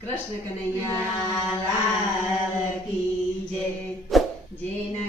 કૃષ્ણ કનૈયા લાલ કી જય. જેના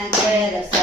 and where the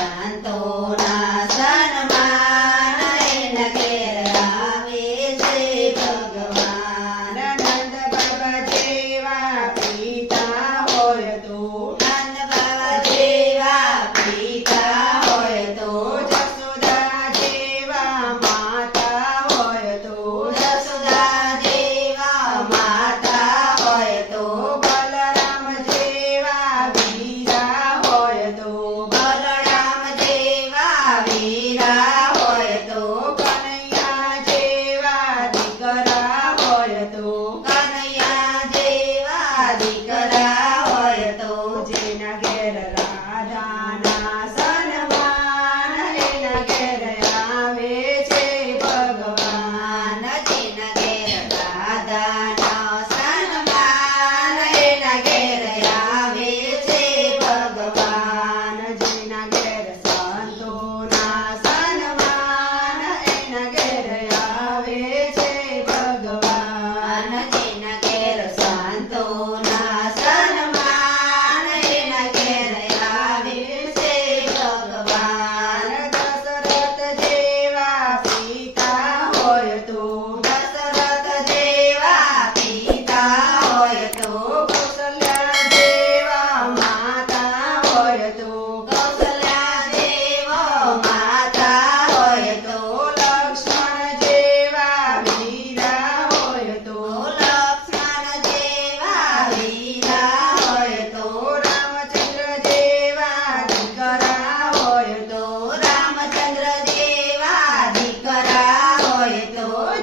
દીકરા તો જેના ઘેર રાધાના સન્માન, એના ઘેર આવે છે ભગવાન. જેના ઘેર રાધાના સન્માન, એના ઘેર આવે છે ભગવાન. જેના ઘેર સંતોના સન્માન, એના ઘેર આવે છે ભગવાન. જેના ઘેર santo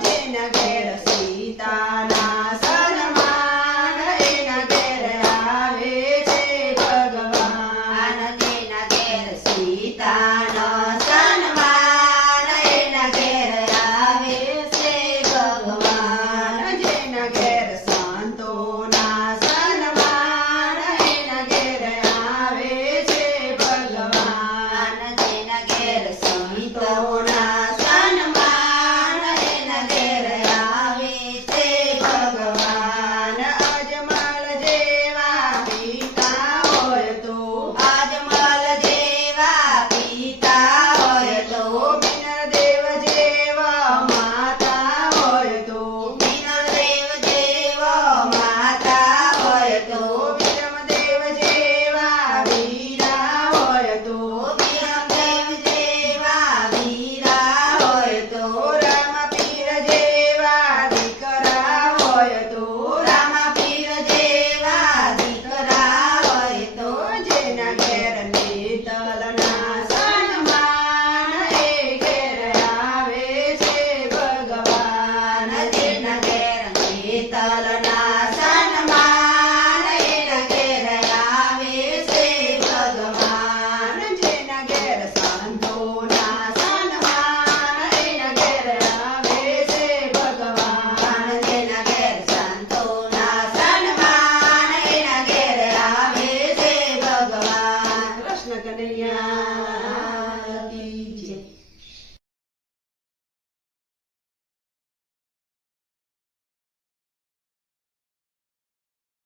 ಜನ